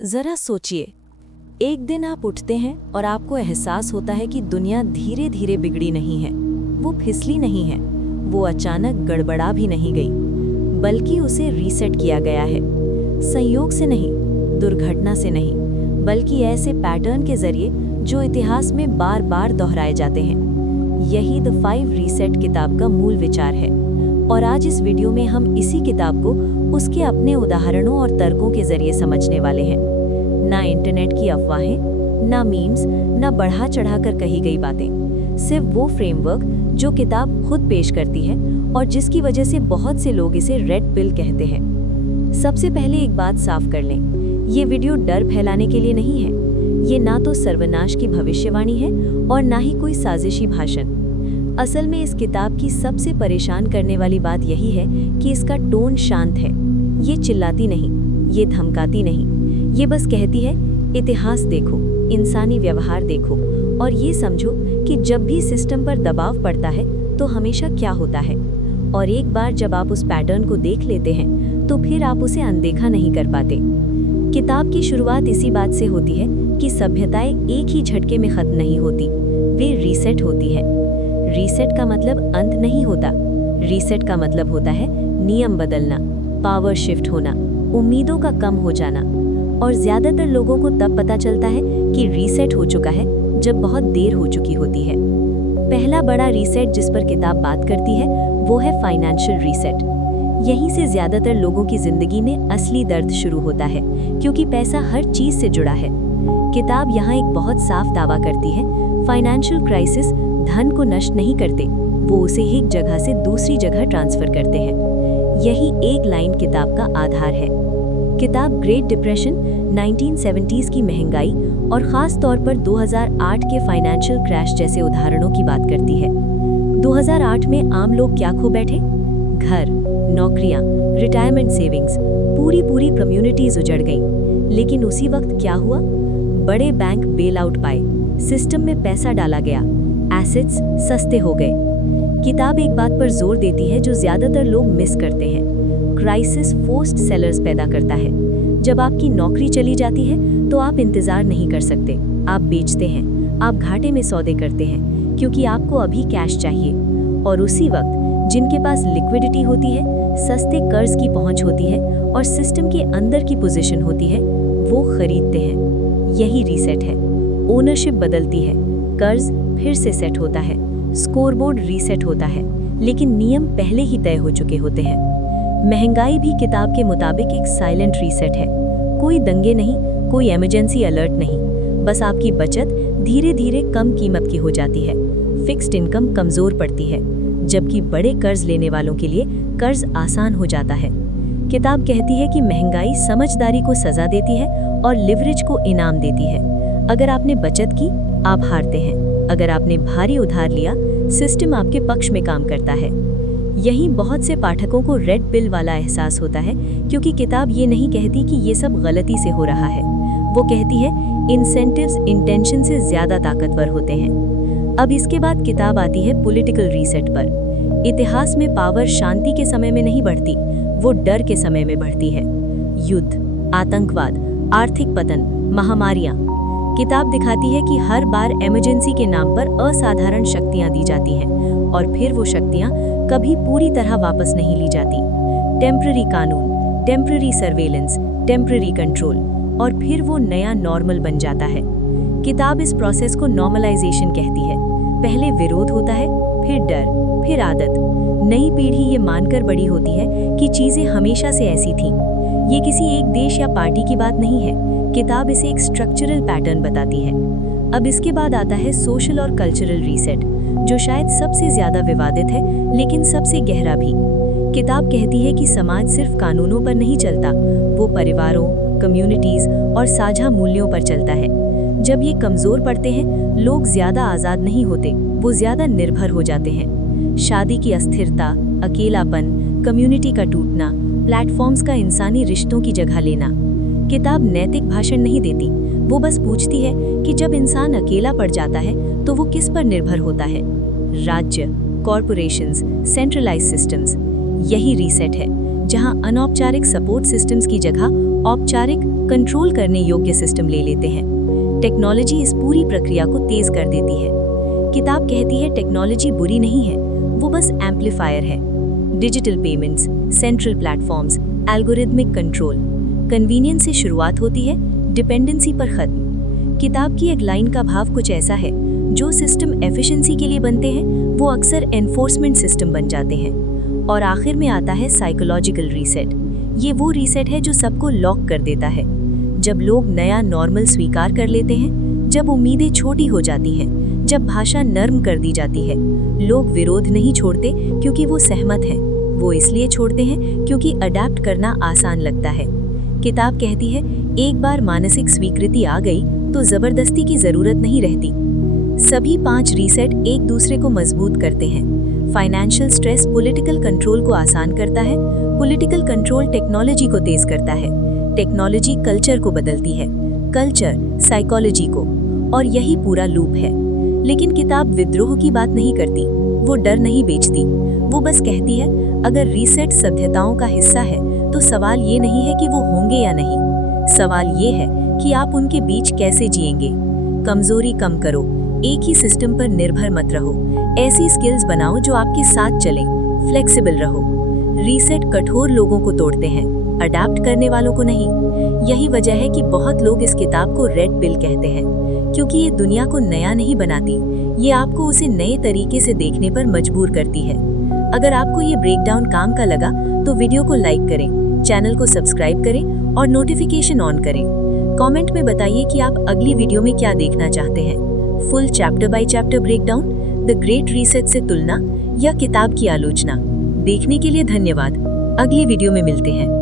जरा सोचिए, एक दिन आप उठते हैं और आपको एहसास होता है कि दुनिया धीरे धीरे बिगड़ी नहीं है, वो फिसली नहीं है, वो अचानक गड़बड़ा भी नहीं गई, बल्कि उसे रीसेट किया गया है। संयोग से नहीं, दुर्घटना से नहीं, बल्कि ऐसे पैटर्न के जरिए जो इतिहास में बार बार दोहराए जाते हैं। यही द 5 रीसेट किताब का मूल विचार है, और आज इस वीडियो में हम इसी किताब को उसके अपने उदाहरणों और तर्कों के जरिए समझने वाले हैं। ना इंटरनेट की अफवाहें, ना मीम्स, ना बढ़ा चढ़ाकर कही गई बातें, सिर्फ वो फ्रेमवर्क जो किताब खुद पेश करती है और जिसकी वजह से बहुत से लोग इसे रेड पिल कहते हैं। सबसे पहले एक बात साफ कर लें, ये वीडियो डर फैलाने के लिए नहीं है। ये ना तो सर्वनाश की भविष्यवाणी है और ना ही कोई साजिशी भाषण। असल में इस किताब की सबसे परेशान करने वाली बात यही है कि इसका टोन शांत है। ये चिल्लाती नहीं, ये धमकाती नहीं, ये बस कहती है इतिहास देखो, इंसानी व्यवहार देखो और ये समझो कि जब भी सिस्टम पर दबाव पड़ता है तो हमेशा क्या होता है। और एक बार जब आप उस पैटर्न को देख लेते हैं तो फिर आप उसे अनदेखा नहीं कर पाते। किताब की शुरुआत इसी बात से होती है कि सभ्यताएं एक ही झटके में खत्म नहीं होती, वे रीसेट होती है। रीसेट का मतलब अंत नहीं होता, रीसेट का मतलब होता है नियम बदलना, पावर शिफ्ट होना, उम्मीदों का कम हो जाना। और ज्यादातर लोगों को तब पता चलता है कि रीसेट हो चुका है जब बहुत देर हो चुकी होती है। पहला बड़ा रीसेट जिस पर किताब बात करती है वो है फाइनेंशियल रीसेट। यहीं से ज्यादातर लोगों की जिंदगी में असली दर्द शुरू होता है, क्योंकि पैसा हर चीज से जुड़ा है। किताब यहाँ एक बहुत साफ दावा करती है, फाइनेंशियल क्राइसिस धन को नष्ट नहीं करते, वो उसे एक जगह से दूसरी जगह ट्रांसफर करते हैं। यही एक लाइन किताब का आधार है। किताब ग्रेट डिप्रेशन, 1970s की महंगाई और ख़ास तौर पर 2008 के फाइनेंशियल क्रैश जैसे उदाहरणों की बात करती है। 2008 में आम लोग क्या खो बैठे? घर, नौकरियां, रिटायरमेंट सेविंग्स, पूरी कम्युनिटीज उजड़ गईं। लेकिन उसी वक्त क्या हुआ? बड़े बैंक बेल आउट पाए, सिस्टम में पैसा डाला गया, एसेट्स सस्ते हो गए। किताब एक बात पर जोर देती है जो ज़्यादातर लोग मिस करते हैं, क्राइसिस फोर्स्ड सेलर्स पैदा करता है। जब आपकी नौकरी चली जाती है तो आप इंतजार नहीं कर सकते, आप बेचते हैं, आप घाटे में सौदे करते हैं, क्योंकि आपको अभी कैश चाहिए। और उसी वक्त जिनके पास लिक्विडिटी होती है, सस्ते कर्ज की पहुंच होती है और सिस्टम के अंदर की पोजीशन होती है, वो खरीदते हैं। यही रीसेट है। ओनरशिप बदलती है, कर्ज फिर से सेट होता है, स्कोरबोर्ड रीसेट होता है, लेकिन नियम पहले ही तय हो चुके होते हैं। महंगाई भी किताब के मुताबिक एक साइलेंट रीसेट है। कोई दंगे नहीं, कोई इमरजेंसी अलर्ट नहीं, बस आपकी बचत धीरे धीरे कम कीमत की हो जाती है, फिक्स्ड इनकम कमजोर पड़ती है, जबकि बड़े कर्ज लेने वालों के लिए कर्ज आसान हो जाता है। किताब कहती है कि महंगाई समझदारी को सजा देती है और लिवरेज को इनाम देती है। अगर आपने बचत की, आप हारते हैं। अगर आपने भारी उधार लिया, सिस्टम आपके पक्ष में काम करता है। यही बहुत से पाठकों को रेड पिल वाला एहसास होता है, क्योंकि किताब ये नहीं कहती कि ये सब गलती से हो रहा है, वो कहती है इंसेंटिव्स इंटेंशन से ज्यादा ताकतवर होते हैं। अब इसके बाद किताब आती है पॉलिटिकल रीसेट पर। इतिहास में पावर शांति के समय में नहीं बढ़ती, वो डर के समय में बढ़ती है। युद्ध, आतंकवाद, आर्थिक पतन, महामारियां। किताब दिखाती है कि हर बार इमरजेंसी के नाम पर असाधारण शक्तियां दी जाती हैं और फिर वो शक्तियां कभी पूरी तरह वापस नहीं ली जाती। टेम्पररी कानून, टेम्पररी सर्वेलेंस, टेम्पररी कंट्रोल, और फिर वो नया नॉर्मल बन जाता है। किताब इस प्रोसेस को नॉर्मलाइजेशन कहती है। पहले विरोध होता है, फिर डर, फिर आदत। नई पीढ़ी ये मानकर बड़ी होती है कि चीजें हमेशा से ऐसी थीं। ये किसी एक देश या पार्टी की बात नहीं है, किताब इसे एक स्ट्रक्चरल पैटर्न बताती है। अब इसके बाद आता है सोशल और कल्चरल रीसेट, जो शायद सबसे ज्यादा विवादित है, लेकिन सबसे गहरा भी। किताब कहती है कि समाज सिर्फ कानूनों पर नहीं चलता, वो परिवारों, कम्युनिटीज और साझा मूल्यों पर चलता है। जब ये कमजोर पड़ते हैं, लोग ज्यादा आजाद नहीं होते, वो ज्यादा निर्भर हो जाते हैं। शादी की अस्थिरता, अकेलापन, कम्युनिटी का टूटना, प्लेटफॉर्म्स का इंसानी रिश्तों की जगह लेना। किताब नैतिक भाषण नहीं देती, वो बस पूछती है कि जब इंसान अकेला पड़ जाता है तो वो किस पर निर्भर होता है? राज्य, कॉरपोरेशंस, सेंट्रलाइज्ड सिस्टम्स। यही रीसेट है, जहां अनौपचारिक सपोर्ट सिस्टम्स की जगह औपचारिक, कंट्रोल करने योग्य सिस्टम ले लेते हैं। टेक्नोलॉजी इस पूरी प्रक्रिया को तेज कर देती है। किताब कहती है टेक्नोलॉजी बुरी नहीं है, वो बस एम्पलीफायर है। Digital payments, central platforms, algorithmic control. Convenience से शुरुआत होती है, डिपेंडेंसी पर खत्म। किताब की एक लाइन का भाव कुछ ऐसा है, जो सिस्टम एफिशिएंसी के लिए बनते हैं वो अक्सर एनफोर्समेंट सिस्टम बन जाते हैं। और आखिर में आता है साइकोलॉजिकल रीसेट। ये वो रीसेट है जो सबको लॉक कर देता है। जब लोग नया नॉर्मल स्वीकार कर लेते हैं, जब उम्मीदें छोटी हो जाती हैं, जब भाषा नर्म कर दी जाती है, लोग विरोध नहीं छोड़ते क्योंकि वो सहमत हैं, वो इसलिए छोड़ते हैं क्योंकि अडैप्ट करना आसान लगता है। किताब कहती है एक बार मानसिक स्वीकृति आ गई तो जबरदस्ती की जरूरत नहीं रहती। सभी 5 रीसेट एक दूसरे को मजबूत करते हैं। फाइनेंशियल स्ट्रेस पॉलिटिकल कंट्रोल को आसान करता है, पॉलिटिकल कंट्रोल टेक्नोलॉजी को तेज करता है, टेक्नोलॉजी कल्चर को बदलती है, कल्चर साइकोलॉजी को, और यही पूरा लूप है। लेकिन किताब विद्रोह की बात नहीं करती, वो डर नहीं बेचती, वो बस कहती है अगर रीसेट सभ्यताओं का हिस्सा है तो सवाल ये नहीं है कि वो होंगे या नहीं, सवाल ये है कि आप उनके बीच कैसे जिएंगे। कमजोरी कम करो, एक ही सिस्टम पर निर्भर मत रहो, ऐसी स्किल्स बनाओ जो आपके साथ चलें, फ्लेक्सिबल रहो। रीसेट कठोर लोगों को तोड़ते हैं, अडैप्ट करने वालों को नहीं। यही वजह है कि बहुत लोग इस किताब को रेड पिल कहते हैं, क्योंकि ये दुनिया को नया नहीं बनाती, ये आपको उसे नए तरीके से देखने पर मजबूर करती है। अगर आपको ये ब्रेकडाउन काम का लगा तो वीडियो को लाइक करें, चैनल को सब्सक्राइब करें और नोटिफिकेशन ऑन करें। कमेंट में बताइए कि आप अगली वीडियो में क्या देखना चाहते हैं, full chapter by chapter breakdown, the great reset से तुलना, या किताब की आलोचना। देखने के लिए धन्यवाद। अगली वीडियो में मिलते हैं।